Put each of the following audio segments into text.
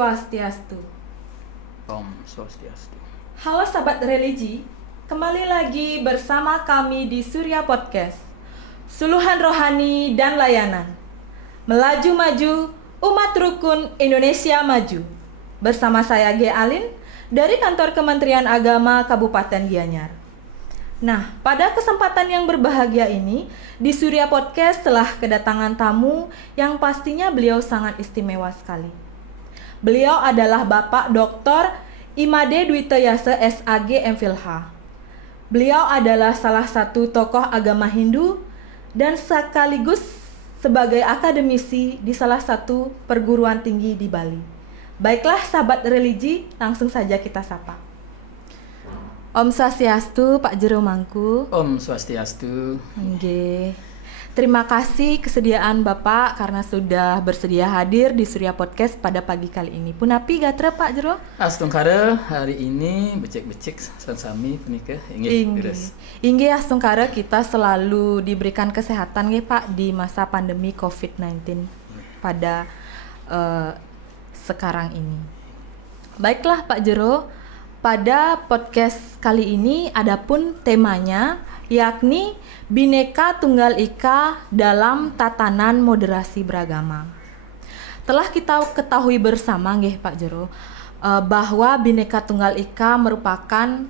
Swastiastu. Om Swastiastu. Halo sahabat religi, kembali lagi bersama kami di Surya Podcast. Suluhan rohani dan layanan. Melaju maju, umat rukun Indonesia maju. Bersama saya G. Alin dari Kantor Kementerian Agama Kabupaten Gianyar. Nah, pada kesempatan yang berbahagia ini, di Surya Podcast telah kedatangan tamu yang pastinya beliau sangat istimewa sekali. Beliau adalah Bapak Dr. Imade Dwitayasa SAG MPhilH. Beliau adalah salah satu tokoh agama Hindu dan sekaligus sebagai akademisi di salah satu perguruan tinggi di Bali. Baiklah sahabat religi, langsung saja kita sapa. Om Swastiastu, Pak Jero Mangku. Om Swastiastu. Nggih. Terima kasih kesediaan Bapak karena sudah bersedia hadir di Surya Podcast pada pagi kali ini. Punapi gatra Pak Jero? Astungkara hari ini becek-becek sami punika inggih. Inggih astungkara kita selalu diberikan kesehatan nggih Pak di masa pandemi COVID-19 pada sekarang ini. Baiklah Pak Jero, pada podcast kali ini adapun temanya yakni Bhinneka Tunggal Ika dalam tatanan moderasi beragama. Telah kita ketahui bersama nggih Pak Jero bahwa Bhinneka Tunggal Ika merupakan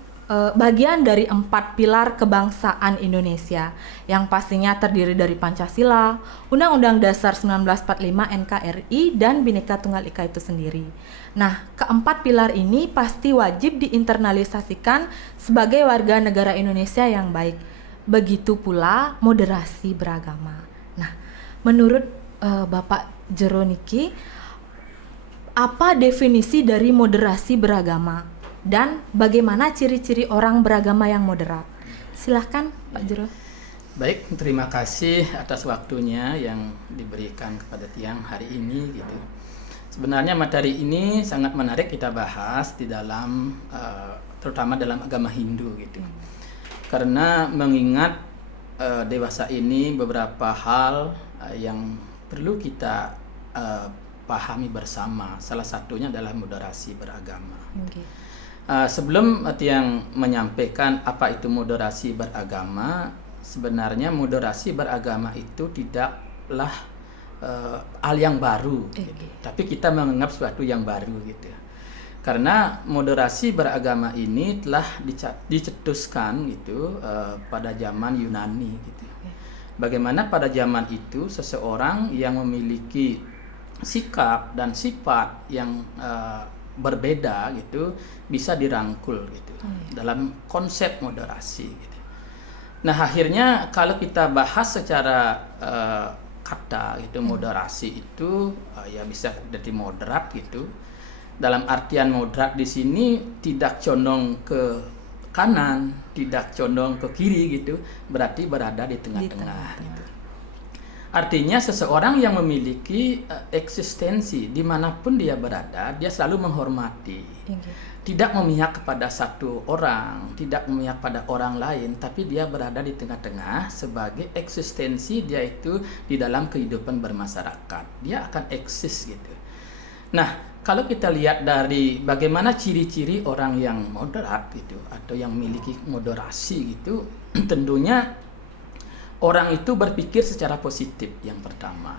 bagian dari 4 pilar kebangsaan Indonesia yang pastinya terdiri dari Pancasila, Undang-Undang Dasar 1945 NKRI dan Bhinneka Tunggal Ika itu sendiri. Nah, keempat pilar ini pasti wajib diinternalisasikan sebagai warga negara Indonesia yang baik. Begitu pula moderasi beragama. Nah, menurut Bapak Jero niki, apa definisi dari moderasi beragama? Dan bagaimana ciri-ciri orang beragama yang moderat? Silahkan Pak Jero. Baik, terima kasih atas waktunya yang diberikan kepada tiang hari ini gitu. Sebenarnya materi ini sangat menarik kita bahas di dalam terutama dalam agama Hindu gitu. Karena mengingat dewasa ini beberapa hal yang perlu kita pahami bersama. Salah satunya adalah moderasi beragama. Okay. Sebelum tiang menyampaikan apa itu moderasi beragama, sebenarnya moderasi beragama itu tidaklah hal yang baru, gitu. Tapi kita menganggap sesuatu yang baru gitu. Karena moderasi beragama ini telah dicetuskan gitu pada zaman Yunani gitu. Bagaimana pada zaman itu seseorang yang memiliki sikap dan sifat yang berbeda gitu bisa dirangkul gitu dalam konsep moderasi gitu. Nah, akhirnya kalau kita bahas secara kata itu moderasi itu ya bisa jadi moderat gitu. Dalam artian moderat di sini tidak condong ke kanan, tidak condong ke kiri gitu, berarti berada di tengah-tengah gitu. Artinya seseorang yang memiliki eksistensi dimanapun dia berada, dia selalu menghormati. Tidak memihak kepada satu orang, tidak memihak pada orang lain, tapi dia berada di tengah-tengah sebagai eksistensi dia itu di dalam kehidupan bermasyarakat. Dia akan eksis gitu. Nah, kalau kita lihat dari bagaimana ciri-ciri orang yang moderat gitu atau yang memiliki moderasi gitu, tentunya orang itu berpikir secara positif yang pertama.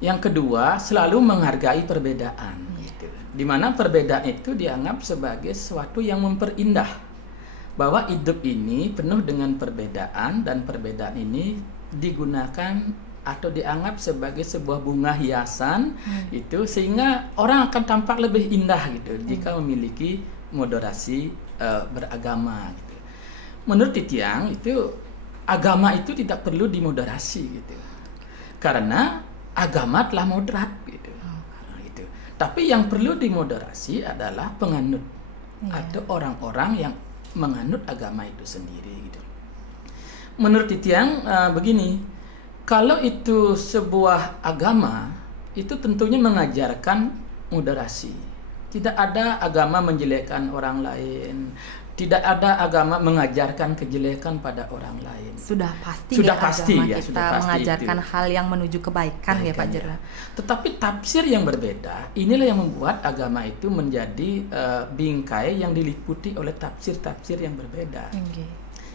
Yang kedua, selalu menghargai perbedaan gitu. Di mana perbedaan itu dianggap sebagai sesuatu yang memperindah. Bahwa hidup ini penuh dengan perbedaan dan perbedaan ini digunakan atau dianggap sebagai sebuah bunga hiasan itu sehingga orang akan tampak lebih indah gitu jika memiliki moderasi beragama gitu. Menurut Tiang itu agama itu tidak perlu dimoderasi gitu. Karena agama telah moderat gitu. Gitu. Tapi yang perlu dimoderasi adalah penganut atau orang-orang yang menganut agama itu sendiri gitu. Menurut Tiang begini, kalau itu sebuah agama itu tentunya mengajarkan moderasi. Tidak ada agama menjelekkan orang lain, Tidak ada agama mengajarkan kejelekan pada orang lain. Sudah pasti Sudah ya pasti agama ya, kita sudah pasti mengajarkan itu. hal yang menuju kebaikan ya Pak Jero. Tetapi tafsir yang berbeda, inilah yang membuat agama itu menjadi bingkai yang diliputi oleh tafsir-tafsir yang berbeda. Oke.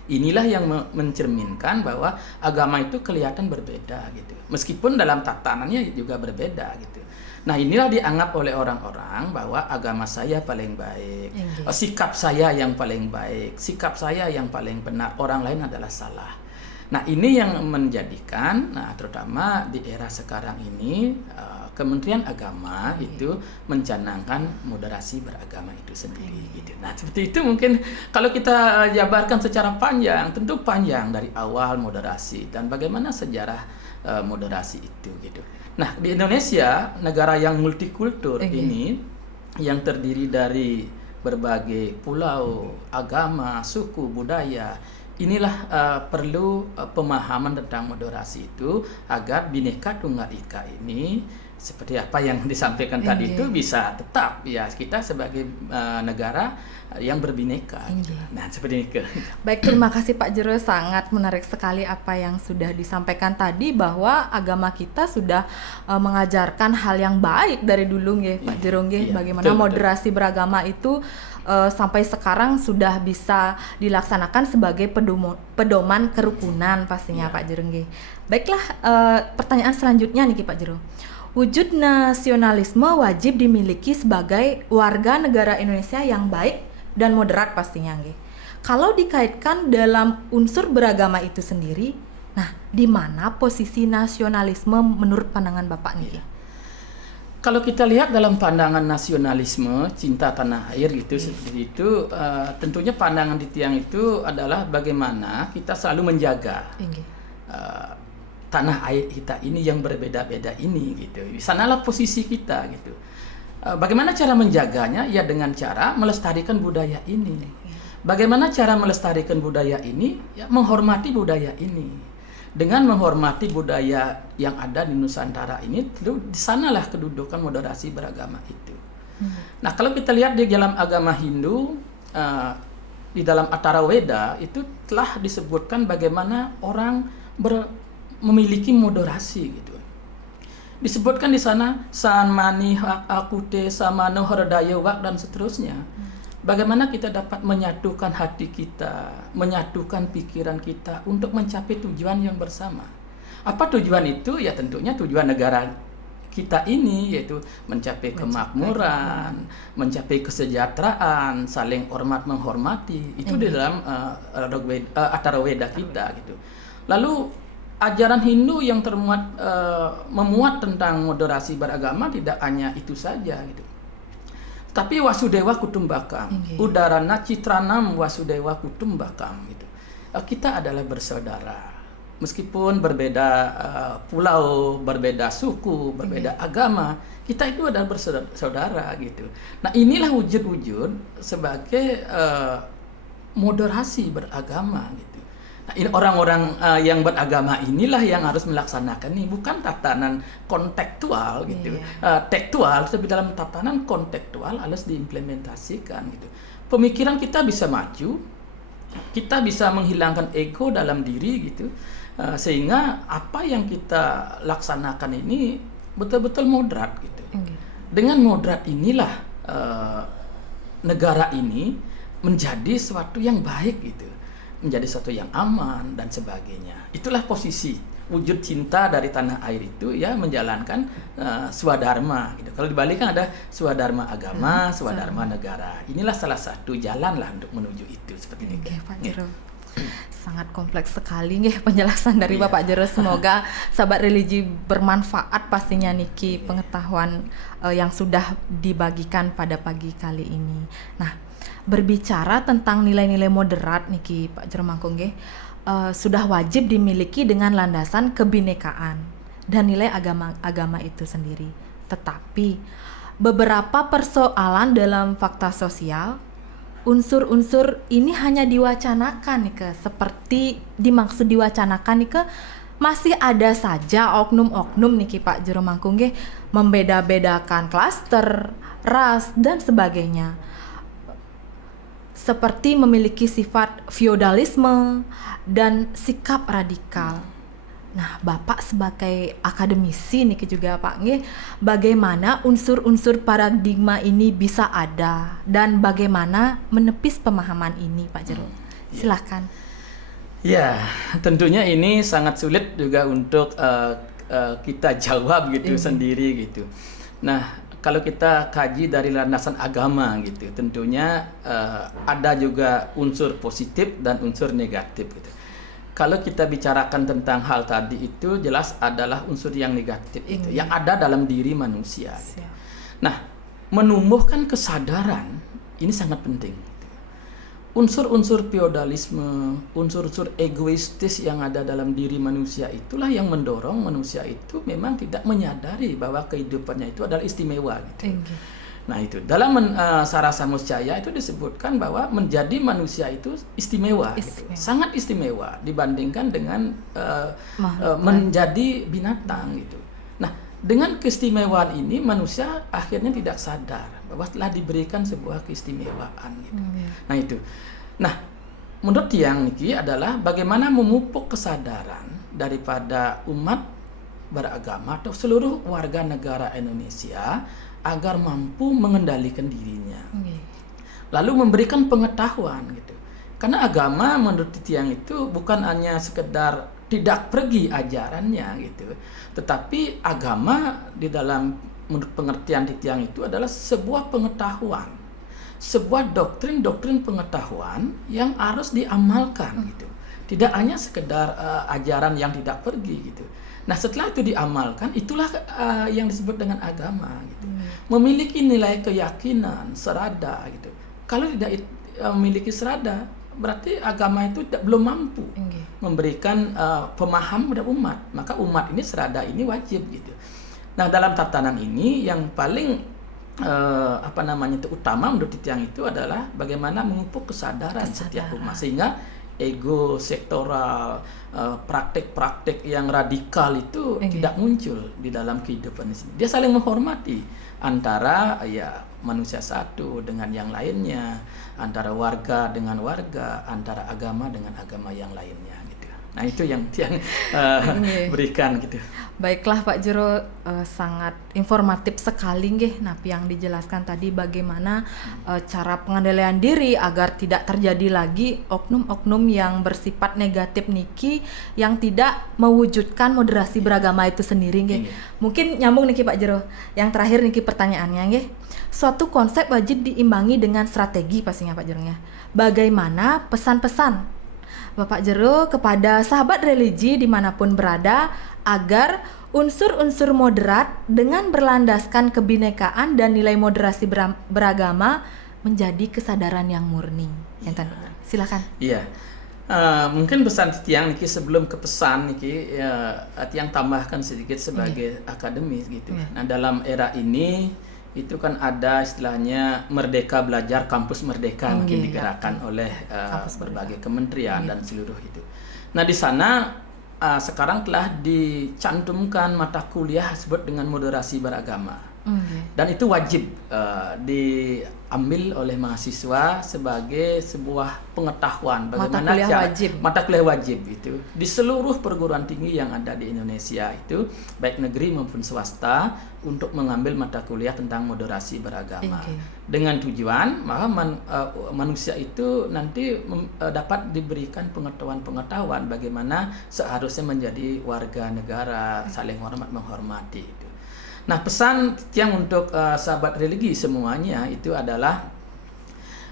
Inilah yang mencerminkan bahwa agama itu kelihatan berbeda gitu. Meskipun dalam tatanannya juga berbeda gitu. Nah, inilah dianggap oleh orang-orang bahwa agama saya paling baik, sikap saya yang paling baik, sikap saya yang paling benar, orang lain adalah salah. Nah, ini yang menjadikan, terutama di era sekarang ini, Kementerian Agama itu mencanangkan moderasi beragama itu sendiri. Gitu. Nah, seperti itu mungkin kalau kita jabarkan secara panjang, tentu panjang dari awal moderasi dan bagaimana sejarah moderasi itu gitu. Nah, di Indonesia, negara yang multikultur ini, yang terdiri dari berbagai pulau, agama, suku, budaya, inilah perlu pemahaman tentang moderasi itu agar Bhinneka Tunggal Ika ini seperti apa yang disampaikan tadi itu bisa tetap ya kita sebagai negara yang berbineka. Gitu. Nah, seperti itu. Baik, terima kasih Pak Jero, sangat menarik sekali apa yang sudah disampaikan tadi bahwa agama kita sudah mengajarkan hal yang baik dari dulu nggih Pak Jero nggih, bagaimana moderasi beragama itu sampai sekarang sudah bisa dilaksanakan sebagai pedoman kerukunan pastinya Pak Jero nggih. Baiklah, pertanyaan selanjutnya nih Pak Jero. Wujud nasionalisme wajib dimiliki sebagai warga negara Indonesia yang baik dan moderat pastinya nggih. Kalau dikaitkan dalam unsur beragama itu sendiri, nah di mana posisi nasionalisme menurut pandangan Bapak nih? Kalau kita lihat dalam pandangan nasionalisme, cinta tanah air gitu seperti itu, tentunya pandangan di tiang itu adalah bagaimana kita selalu menjaga tanah air kita ini yang berbeda-beda ini gitu. Di sanalah posisi kita gitu. Bagaimana cara menjaganya? Ya dengan cara melestarikan budaya ini. Bagaimana cara melestarikan budaya ini? Ya menghormati budaya ini. Dengan menghormati budaya yang ada di Nusantara ini, di sanalah kedudukan moderasi beragama itu. Nah, kalau kita lihat di dalam agama Hindu, di dalam Atharvaveda itu telah disebutkan bagaimana orang memiliki moderasi gitu. Disebutkan di sana sanmani akute samano hardayawak dan seterusnya. Bagaimana kita dapat menyatukan hati kita, menyatukan pikiran kita untuk mencapai tujuan yang bersama. Apa tujuan itu? Ya tentunya tujuan negara kita ini yaitu mencapai kemakmuran, mencapai kesejahteraan, saling hormat menghormati. Itu di dalam Atharvaveda kita gitu. Lalu ajaran Hindu yang memuat tentang moderasi beragama tidak hanya itu saja gitu. Tapi Wasudewa Kutumbakam, Udarana Citranam Wasudewa Kutumbakam gitu. Kita adalah bersaudara. Meskipun berbeda pulau, berbeda suku, berbeda agama, kita itu adalah bersaudara gitu. Nah, inilah wujud-wujud sebagai moderasi beragama gitu. Nah, ini orang-orang yang beragama inilah yang harus melaksanakan ini, bukan tatanan kontekstual gitu, tekstual, tapi dalam tatanan kontekstual harus diimplementasikan gitu. Pemikiran kita bisa maju, kita bisa menghilangkan ego dalam diri gitu, sehingga apa yang kita laksanakan ini betul-betul moderat gitu. Dengan moderat inilah negara ini menjadi sesuatu yang baik gitu. Menjadi sesuatu yang aman dan sebagainya. Itulah posisi wujud cinta dari tanah air itu ya menjalankan swadharma gitu. Kalau dibalikkan ada swadharma agama, swadharma negara. Inilah salah satu jalan lah untuk menuju itu seperti ini. Pak Jero. Sangat kompleks sekali nih penjelasan dari Bapak Jero. Semoga sahabat religi bermanfaat pastinya niki pengetahuan yang sudah dibagikan pada pagi kali ini. Nah, berbicara tentang nilai-nilai moderat niki Pak Jero Mangkung nggih, sudah wajib dimiliki dengan landasan kebinekaan dan nilai agama itu sendiri. Tetapi beberapa persoalan dalam fakta sosial, unsur-unsur ini hanya diwacanakan nih seperti dimaksud diwacanakan nih masih ada saja oknum-oknum niki Pak Jero Mangkung nggih membeda-bedakan klaster, ras dan sebagainya. seperti memiliki sifat feodalisme dan sikap radikal. Nah, Bapak sebagai akademisi nih juga Pak nggih, bagaimana unsur-unsur paradigma ini bisa ada dan bagaimana menepis pemahaman ini Pak Jero? Silakan. Ya, tentunya ini sangat sulit juga untuk kita jawab gitu sendiri gitu. Nah, kalau kita kaji dari landasan agama gitu, tentunya ada juga unsur positif dan unsur negatif gitu. Kalau kita bicarakan tentang hal tadi itu jelas adalah unsur yang negatif itu yang ada dalam diri manusia. Gitu. Nah, menumbuhkan kesadaran ini sangat penting. Unsur-unsur feodalisme, unsur-unsur egoistis yang ada dalam diri manusia itulah yang mendorong manusia itu memang tidak menyadari bahwa kehidupannya itu adalah istimewa gitu. Nah itu dalam Sarasa Muscaya itu disebutkan bahwa menjadi manusia itu istimewa. Gitu. Sangat istimewa dibandingkan dengan menjadi binatang gitu. Nah dengan keistimewaan ini manusia akhirnya tidak sadar bahwa telah diberikan sebuah keistimewaan gitu. Nah itu. Nah menurut Tiang Niki adalah bagaimana memupuk kesadaran daripada umat beragama atau seluruh warga negara Indonesia agar mampu mengendalikan dirinya. Lalu memberikan pengetahuan gitu. Karena agama menurut Tiang itu bukan hanya sekedar tidak pergi ajarannya gitu. Tetapi agama di dalam menurut pengertian Tiang itu adalah sebuah pengetahuan. Sebuah doktrin-doktrin pengetahuan yang harus diamalkan gitu. Tidak hanya sekedar ajaran yang tidak pergi gitu. Nah setelah itu diamalkan, itulah yang disebut dengan agama gitu. Memiliki nilai keyakinan, serada gitu. Kalau tidak memiliki serada, berarti agama itu belum mampu memberikan pemahaman pada umat. Maka umat ini serada ini wajib gitu. Nah dalam tatanan ini yang paling utama menurut Tiang itu adalah bagaimana memupuk kesadaran setiap umat sehingga ego sektoral, praktek-praktek yang radikal itu tidak muncul di dalam kehidupan di sini. Dia saling menghormati antara manusia satu dengan yang lainnya, antara warga dengan warga, antara agama dengan agama yang lainnya gitu. Nah itu yang berikan gitu. Baiklah Pak Jero, sangat informatif sekali nggih. Nah, yang dijelaskan tadi bagaimana cara pengendalian diri agar tidak terjadi lagi oknum-oknum yang bersifat negatif niki yang tidak mewujudkan moderasi beragama itu sendiri nggih. Mungkin nyambung niki Pak Jero. Yang terakhir niki pertanyaannya nggih. Suatu konsep wajib diimbangi dengan strategi pastinya Pak Jero ya. Bagaimana pesan-pesan Bapak Jero kepada sahabat religi dimanapun berada agar unsur-unsur moderat dengan berlandaskan kebinekaan dan nilai moderasi beragama menjadi kesadaran yang murni. Silakan. Iya. Mungkin pesan Tiang Niki sebelum ke pesan Niki Tiang tambahkan sedikit sebagai akademis gitu. Nah dalam era ini itu kan ada istilahnya Merdeka Belajar Kampus Merdeka mungkin digerakkan oleh berbagai kementerian dan seluruh itu. Nah di sana sekarang telah dicantumkan mata kuliah disebut dengan moderasi beragama. Dan itu wajib diambil oleh mahasiswa sebagai sebuah pengetahuan bagaimana mata kuliah wajib itu di seluruh perguruan tinggi yang ada di Indonesia itu baik negeri maupun swasta untuk mengambil mata kuliah tentang moderasi beragama dengan tujuan maka manusia itu nanti dapat diberikan pengetahuan bagaimana seharusnya menjadi warga negara saling hormat menghormati itu. Nah pesan yang untuk sahabat religi semuanya itu adalah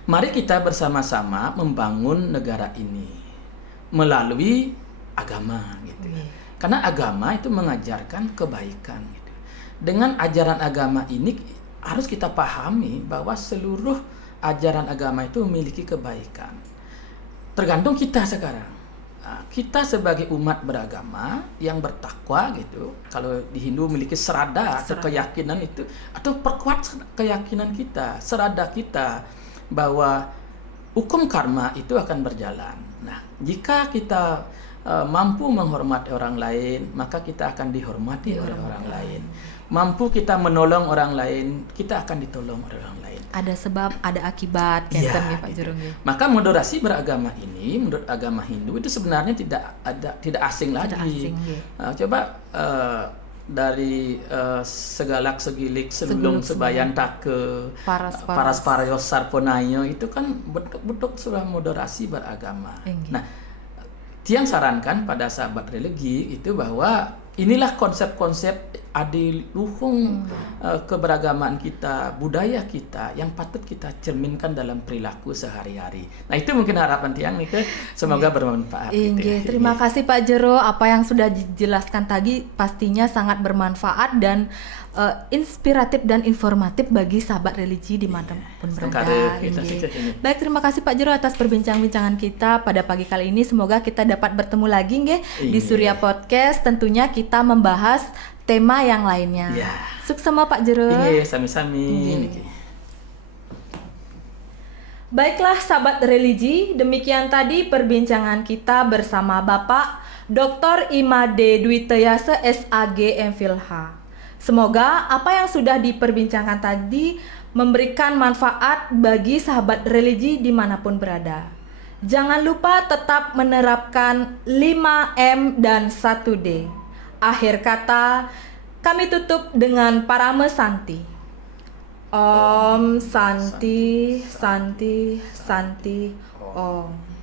mari kita bersama-sama membangun negara ini melalui agama gitu. Karena agama itu mengajarkan kebaikan gitu. Dengan ajaran agama ini harus kita pahami bahwa seluruh ajaran agama itu memiliki kebaikan. Tergantung kita sekarang. Kita sebagai umat beragama yang bertakwa gitu, kalau di Hindu memiliki serada atau keyakinan itu, atau perkuat keyakinan kita, serada kita bahwa hukum karma itu akan berjalan. Nah, jika kita mampu menghormati orang lain, maka kita akan dihormati oleh orang lain. mampu kita menolong orang lain, kita akan ditolong oleh orang lain. Ada sebab, ada akibat, Iya, kenten nggih Pak gitu. Jero nggih. Maka moderasi beragama ini menurut agama Hindu itu sebenarnya tidak asing lagi. Tidak asing, nggih. Coba dari segalak segilik sebelum sebayan take paras parayos sarponayo itu kan bentuk sudah moderasi beragama. Enggih. Nah, Tiang sarankan pada sahabat religi itu bahwa inilah konsep-konsep adiluhung keberagaman kita, budaya kita yang patut kita cerminkan dalam perilaku sehari-hari. Nah, itu mungkin harapan Tiang nih, semoga bermanfaat. Inggih, terima kasih Pak Jero, apa yang sudah dijelaskan tadi pastinya sangat bermanfaat dan inspiratif dan informatif bagi sahabat religi dimanapun berada. Inggih. Baik, terima kasih Pak Jero atas perbincangan-bincangan kita pada pagi kali ini. Semoga kita dapat bertemu lagi nggih di Surya Podcast. Tentunya kita membahas tema yang lainnya. Sukses sama Pak Jero. Iya, sami-sami. Baiklah sahabat religi, demikian tadi perbincangan kita bersama Bapak Dr. Imade Dwi Teyase SAG MPhilH. Semoga apa yang sudah diperbincangkan tadi memberikan manfaat bagi sahabat religi dimanapun berada. Jangan lupa tetap menerapkan 5M dan 1D. Akhir kata, kami tutup dengan Parame Santi. Om Santi, Santi, Santi, Om.